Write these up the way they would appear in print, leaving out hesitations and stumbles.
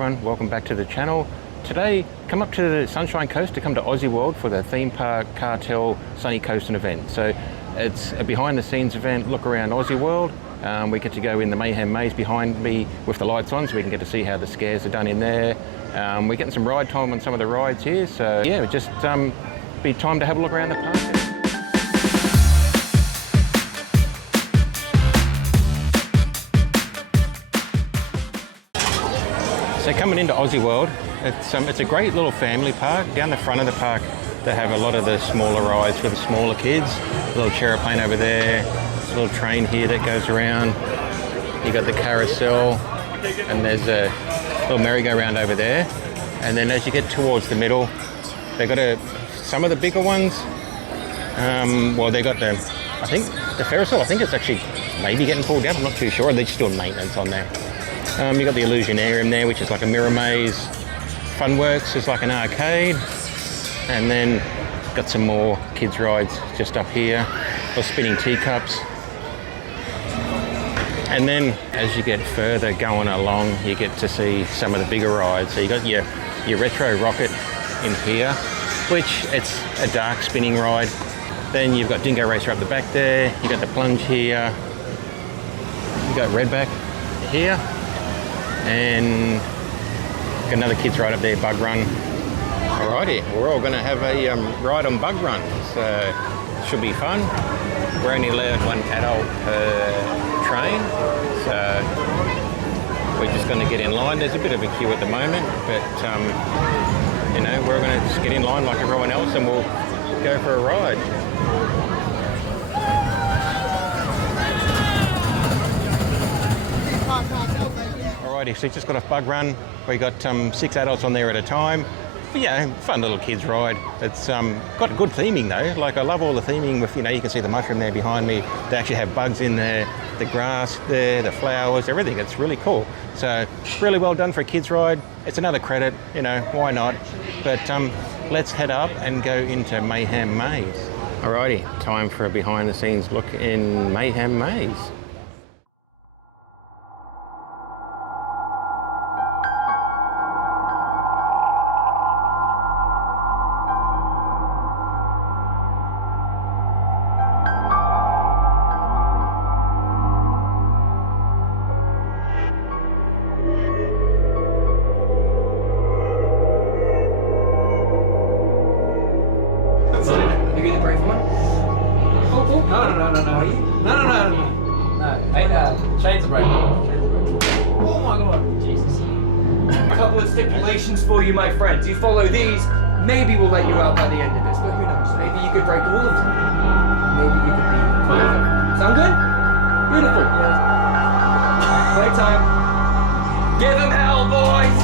everyone, welcome back to the channel. Today, come up to the Sunshine Coast to come to Aussie World for the Theme Park Cartel Sunny Coasting event. So it's a behind the scenes event, look around Aussie World. We get to go in the Mayhem Maze behind me with the lights on so we can get to see how the scares are done in there. We're getting some ride time on some of the rides here, so yeah, just be time to have a look around the park. So coming into Aussie World, it's a great little family park. Down the front of the park, they have a lot of the smaller rides for the smaller kids. A little aeroplane over there, a little train here that goes around. You got the carousel, and there's a little merry-go-round over there. And then as you get towards the middle, they got some of the bigger ones. Well, they got I think the Ferris wheel, I think it's actually maybe getting pulled down. I'm not too sure. They're just doing maintenance on there. You got the Illusionarium there, which is like a mirror maze. Funworks is like an arcade. And then got some more kids rides just up here. Or spinning teacups. And then as you get further going along, you get to see some of the bigger rides. So you got your retro rocket in here, which it's a dark spinning ride. Then you've got Dingo Racer up the back there. You got the plunge here. You got Redback here. And got another kids ride up there, Bug Run. Alrighty, we're all going to have a ride on Bug Run, so should be fun. We're only allowed one adult per train, so we're just going to get in line. There's a bit of a queue at the moment, but you know, we're going to just get in line like everyone else and we'll go for a ride. Alrighty, so just got off Bug Run. We got 6 adults on there at a time. But yeah, fun little kids ride. It's got good theming though. Like I love all the theming with, you know, you can see the mushroom there behind me. They actually have bugs in there, the grass there, the flowers, everything. It's really cool. So really well done for a kids ride. It's another credit, you know, why not? But let's head up and go into Mayhem Maze. Alrighty, time for a behind the scenes look in Mayhem Maze. Are you the brave one? Oh. No. Are you? No. Hey, Shades are brave. Oh my god. Jesus. A couple of stipulations for you, my friends. You follow these, maybe we'll let you out by the end of this, but who knows? Maybe you could break all of them. Maybe you could be one of them. Sound good? Beautiful. Playtime. Give them hell, boys!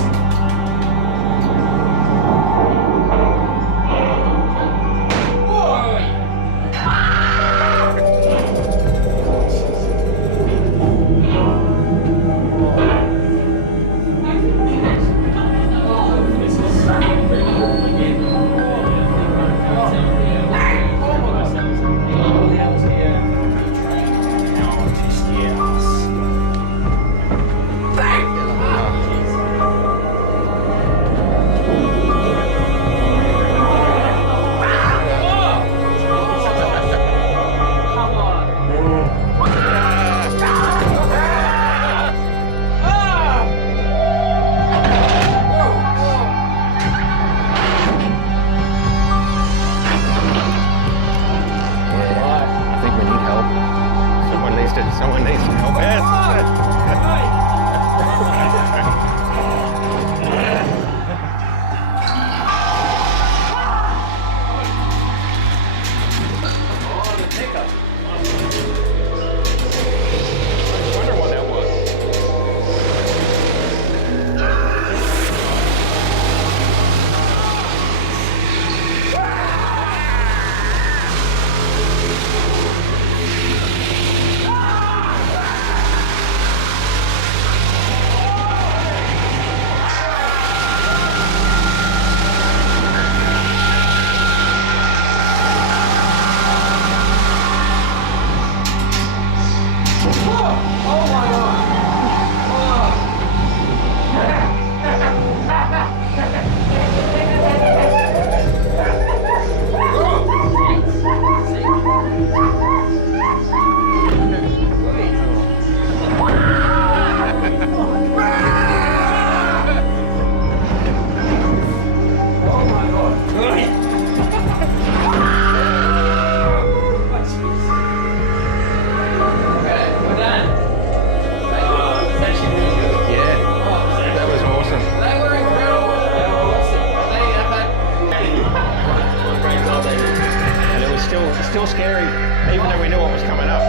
scary. Even though we knew what was coming up,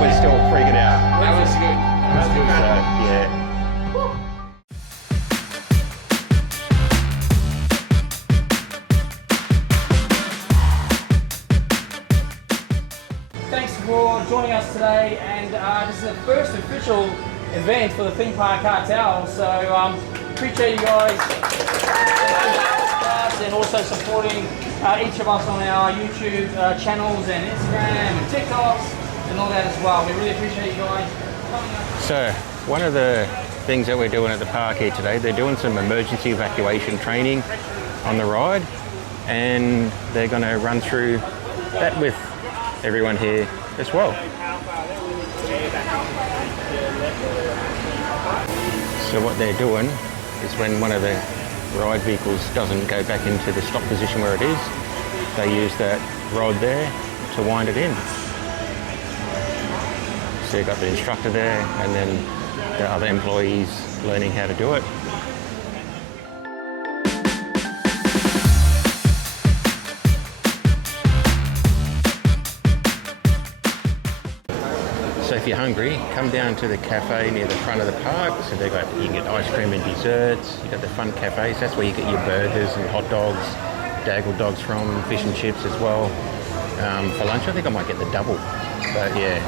we're still freaking out. That was good. That was good. So, yeah. Thanks for joining us today, and this is the first official event for the Theme Park Cartel, so appreciate you guys and also supporting each of us on our YouTube channels and Instagram and TikToks and all that as well. We really appreciate you guys coming up. So, one of the things that we're doing at the park here today, they're doing some emergency evacuation training on the ride, and they're going to run through that with everyone here as well. So what they're doing is when one of the ride vehicles doesn't go back into the stop position where it is, they use that rod there to wind it in. So you've got the instructor there and then the other employees learning how to do it. So if you're hungry, come down to the cafe near the front of the park. So you can get ice cream and desserts. You've got the fun cafes. That's where you get your burgers and hot dogs, daggle dogs from, fish and chips as well. For lunch, I think I might get the double. But yeah,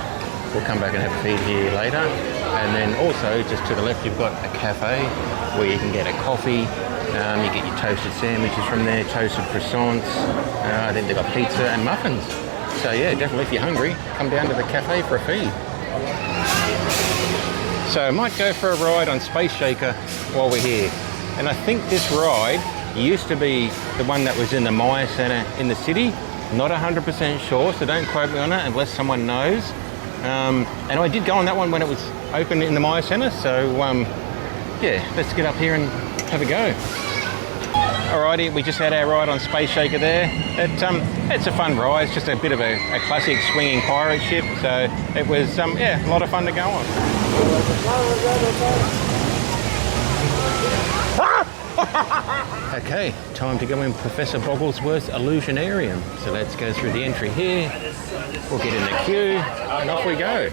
we'll come back and have a feed here later. And then also, just to the left, you've got a cafe where you can get a coffee. You get your toasted sandwiches from there, toasted croissants. I think they've got pizza and muffins. So yeah, definitely if you're hungry, come down to the cafe for a feed. So I might go for a ride on Space Shaker while we're here. And I think this ride used to be the one that was in the Maya Centre in the city. Not 100% sure, so don't quote me on it unless someone knows. And I did go on that one when it was open in the Maya Centre, so yeah, let's get up here and have a go. Alrighty, we just had our ride on Space Shaker there. It's a fun ride. It's just a bit of a classic swinging pirate ship. So it was, yeah, a lot of fun to go on. Okay, time to go in Professor Bogglesworth's Illusionarium. So let's go through the entry here. We'll get in the queue, and off we go.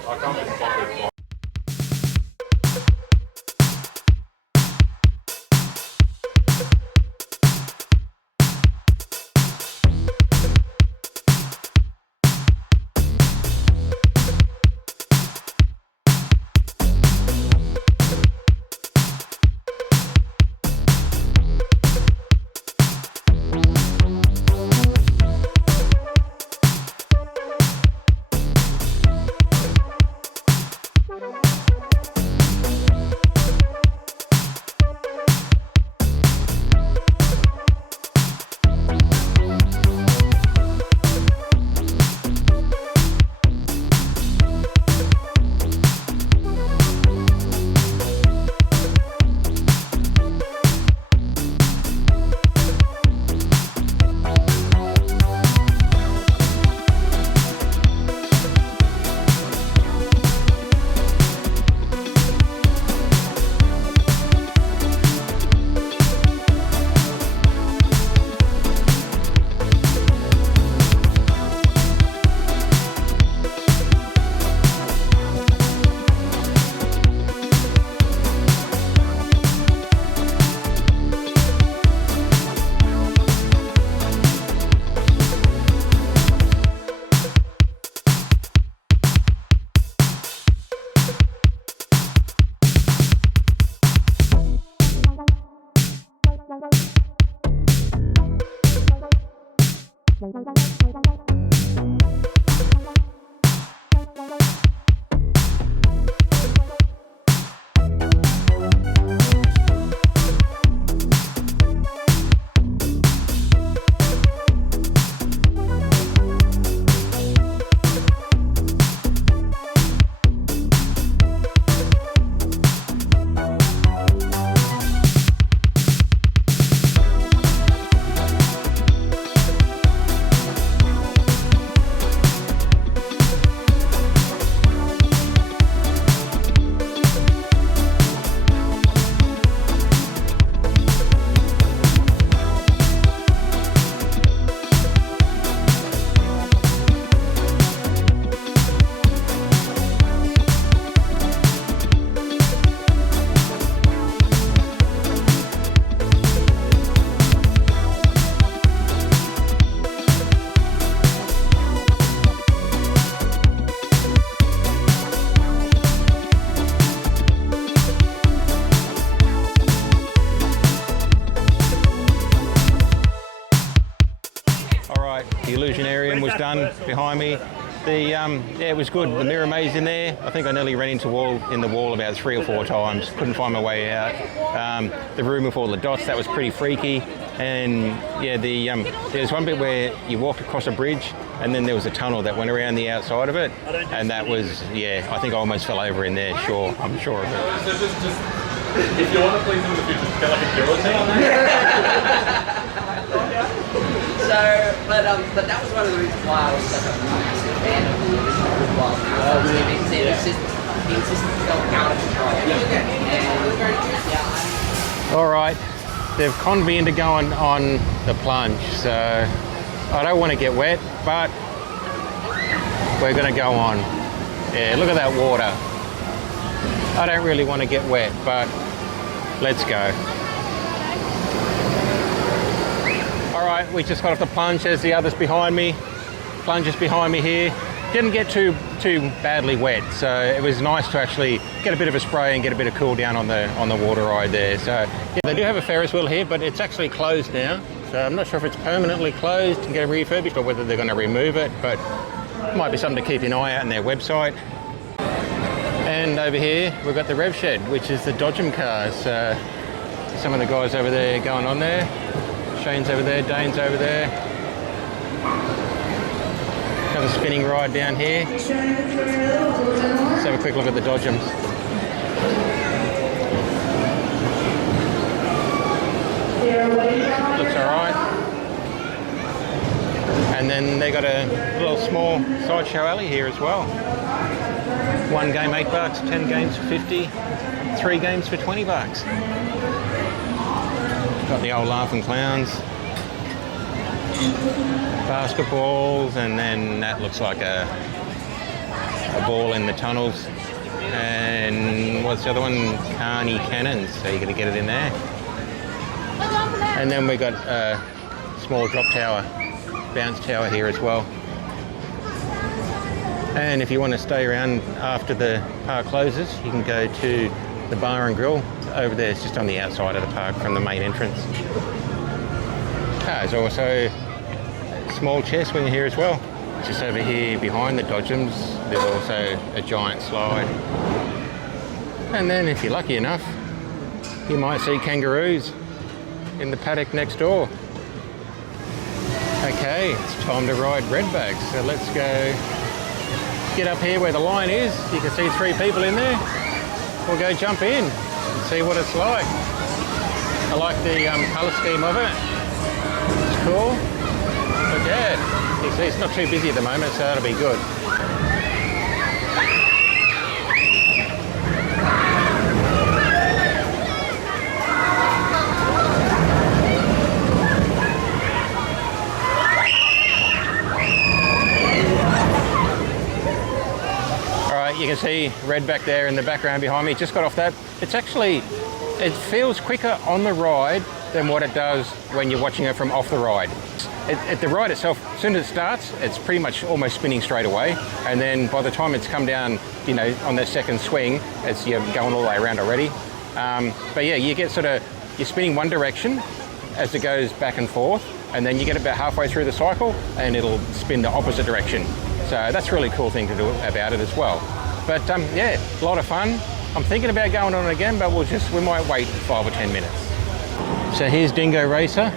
gym was done behind me. Yeah, it was good. The mirror maze in there, I think I nearly ran into the wall about 3 or 4 times. Couldn't find my way out. The room with all the dots, that was pretty freaky. And yeah, there's one bit where you walked across a bridge and then there was a tunnel that went around the outside of it. And that was, yeah, I think I almost fell over in there, sure. I'm sure of it. So just if you want to please them in the future, just get like a guillotine. So, but that was one of the reasons why I was such a massive fan of the original Wild House, because it was just, felt out of control. And, All right, they've conned me into going on the plunge, so I don't want to get wet, but we're going to go on. Yeah, look at that water. I don't really want to get wet, but let's go. All right, we just got off the plunge. There's the others behind me. Plunges behind me here. Didn't get too badly wet, so it was nice to actually get a bit of a spray and get a bit of cool down on the water ride there. So yeah, they do have a Ferris wheel here, but it's actually closed now. So I'm not sure if it's permanently closed and get refurbished or whether they're going to remove it, but it might be something to keep an eye out on their website. And over here we've got the Rev Shed, which is the Dodgem cars. Some of the guys over there going on there. Shane's over there, Dane's over there. Another spinning ride down here. Let's have a quick look at the Dodgems. Looks alright. And then they got a little small sideshow alley here as well. 1 game $8, 10 games for 50, 3 games for $20. Got the old laughing clowns, basketballs, and then that looks like a ball in the tunnels. And what's the other one? Carney cannons, so you're going to get it in there. And then we got a small drop tower, bounce tower here as well. And if you want to stay around after the park closes, you can go to the bar and grill over there. It's just on the outside of the park from the main entrance. There's also a small chair swing here as well. Just over here behind the Dodgems, there's also a giant slide. And then if you're lucky enough, you might see kangaroos in the paddock next door. Okay, it's time to ride redbacks. So let's go get up here where the line is. You can see 3 people in there. We'll go jump in and see what it's like. I like the colour scheme of it. It's cool. Look at it. You see it's not too busy at the moment, so that'll be good. You can see redback there in the background behind me. Just got off that. It feels quicker on the ride than what it does when you're watching it from off the ride. The ride itself, as soon as it starts, it's pretty much almost spinning straight away. And then by the time it's come down, you know, on the second swing, you're going all the way around already. But yeah, you get you're spinning one direction as it goes back and forth, and then you get about halfway through the cycle and it'll spin the opposite direction. So that's a really cool thing to do about it as well. But yeah, a lot of fun. I'm thinking about going on it again, but we might wait 5 or 10 minutes. So here's Dingo Racer.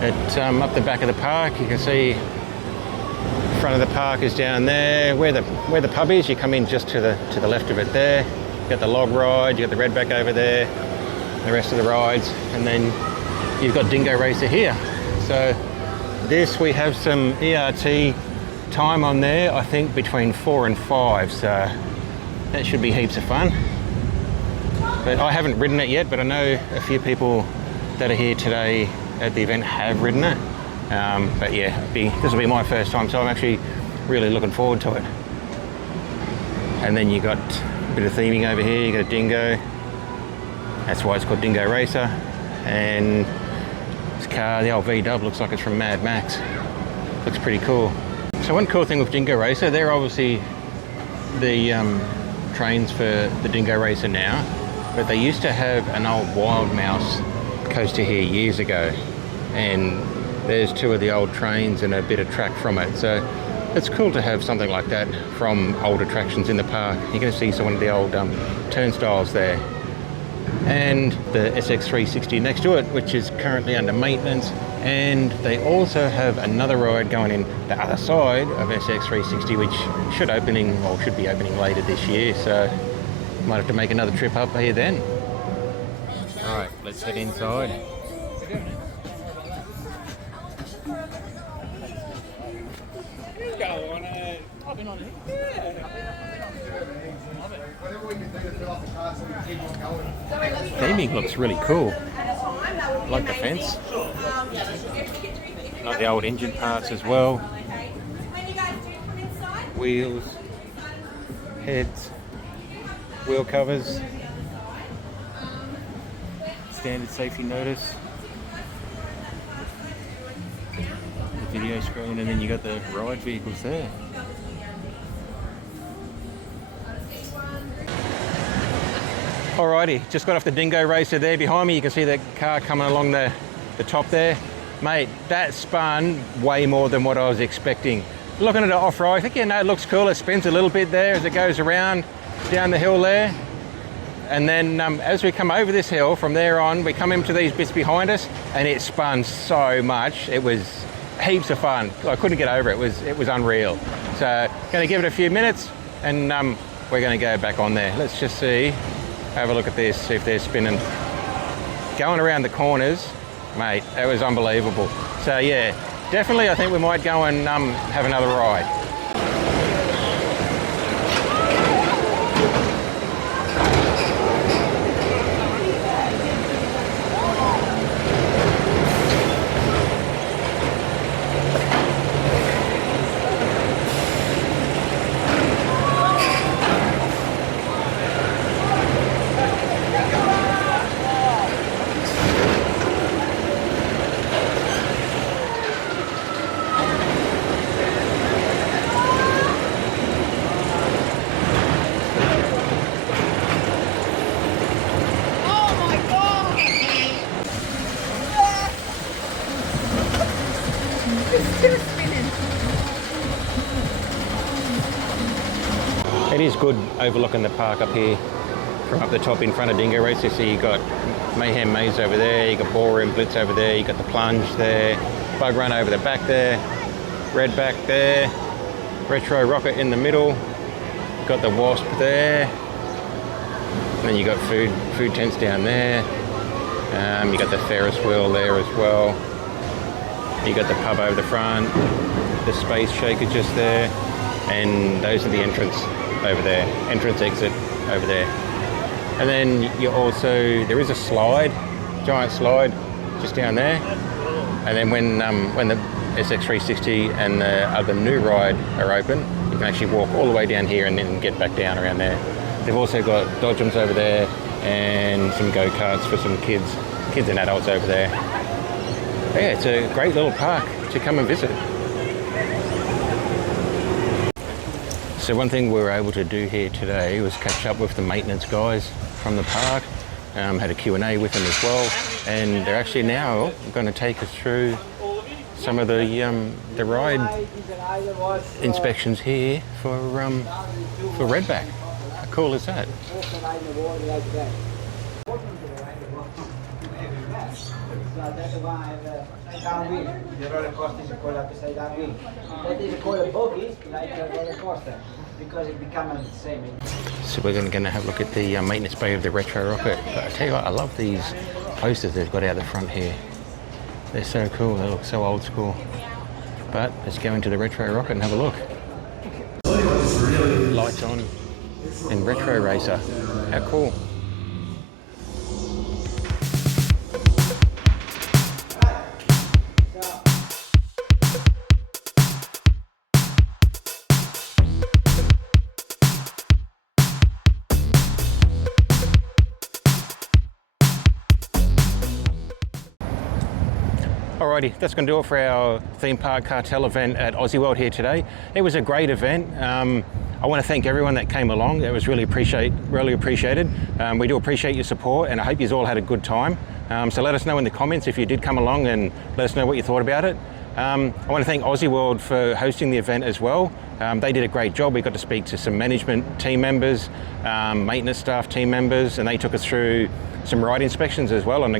It's up the back of the park. You can see the front of the park is down there. Where the pub is, you come in just to the left of it there. You got the log ride, you got the redback over there, the rest of the rides, and then you've got Dingo Racer here. So this, we have some ERT time on there, I think between 4 and 5, so that should be heaps of fun. But I haven't ridden it yet, but I know a few people that are here today at the event have ridden it. But yeah, this will be my first time, so I'm actually really looking forward to it. And then you got a bit of theming over here. You got a dingo. That's why it's called Dingo Racer. And this car, the old V-dub, looks like it's from Mad Max. Looks pretty cool. So one cool thing with Dingo Racer, they're obviously the trains for the Dingo Racer now, but they used to have an old Wild Mouse coaster here years ago, and there's two of the old trains and a bit of track from it. So it's cool to have something like that from old attractions in the park. You're going to see some of the old turnstiles there. And the SX360 next to it, which is currently under maintenance. And they also have another ride going in the other side of SX360, which should be opening later this year. So might have to make another trip up here then. All right, let's head inside. Theming looks really cool. I like the fence. Like the old engine parts as well. Wheels, heads, wheel covers, standard safety notice, the video screen, and then you got the ride vehicles there. Alrighty, just got off the dingo racer there behind me. You can see that car coming along the top there. Mate, that spun way more than what I was expecting. Looking at it off-road, I think, yeah, no, it looks cool. It spins a little bit there as it goes around down the hill there. And then as we come over this hill, from there on, we come into these bits behind us, and it spun so much. It was heaps of fun. I couldn't get over it. It was unreal. So, going to give it a few minutes, and we're going to go back on there. Let's just see. Have a look at this, see if they're spinning. Going around the corners, mate, that was unbelievable. So yeah, definitely I think we might go and have another ride. It is good overlooking the park up here from up the top in front of Dingo Race. You see you got Mayhem Maze over there, you got Ballroom Blitz over there, you got the plunge there, Bug Run over the back there, Red Back there, Retro Rocket in the middle, got the Wasp there, and then you got food tents down there, you got the Ferris wheel there as well, you got the pub over the front, the Space Shaker just there, and those are the entrance over there, entrance exit over there. And then you also, there is a slide, giant slide just down there. And then when the SX360 and the other new ride are open, you can actually walk all the way down here and then get back down around there. They've also got dodgems over there and some go-karts for some kids and adults over there. But yeah, it's a great little park to come and visit. So one thing we were able to do here today was catch up with the maintenance guys from the park. Had a Q&A with them as well, and they're actually now going to take us through some of the ride inspections here for Redback. How cool is that? The roller coaster is called upside down wheel. That is called a bogey, like a roller coaster, because it becomes the same. So we're going to have a look at the maintenance bay of the Retro Rocket. But I tell you what, I love these posters they've got out the front here. They're so cool, they look so old school. But let's go into the Retro Rocket and have a look. Lights on and Retro Racer. How cool. Alrighty, that's going to do it for our theme park cartel event at Aussie World here today. It was a great event. I want to thank everyone that came along. It was really appreciated. We do appreciate your support, and I hope you all had a good time. So let us know in the comments if you did come along, and let us know what you thought about it. I want to thank Aussie World for hosting the event as well. They did a great job. We got to speak to some management team members, maintenance staff team members, and they took us through some ride inspections as well on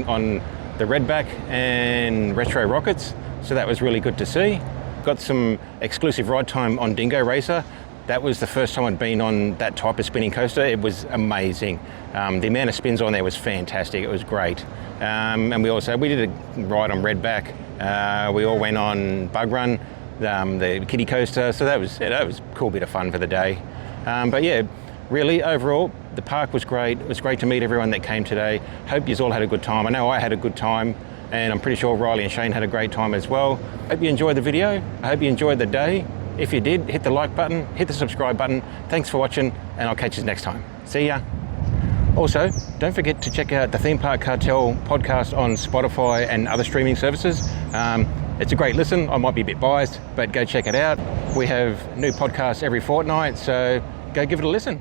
the Redback and retro rockets. So that was really good to see. Got some exclusive ride time on Dingo Racer. That was the first time I'd been on that type of spinning coaster. It was amazing. The amount of spins on there was fantastic. It was great. And we did a ride on Redback. We all went on Bug Run, the kiddie coaster. So that was a cool bit of fun for the day. But yeah, really overall, the park was great. It was great to meet everyone that came today. Hope you all had a good time. I know I had a good time, and I'm pretty sure Riley and Shane had a great time as well. Hope you enjoyed the video. I hope you enjoyed the day. If you did, hit the like button, hit the subscribe button. Thanks for watching, and I'll catch you next time. See ya. Also, don't forget to check out the Theme Park Cartel podcast on Spotify and other streaming services. It's a great listen. I might be a bit biased, but go check it out. We have new podcasts every fortnight, so go give it a listen.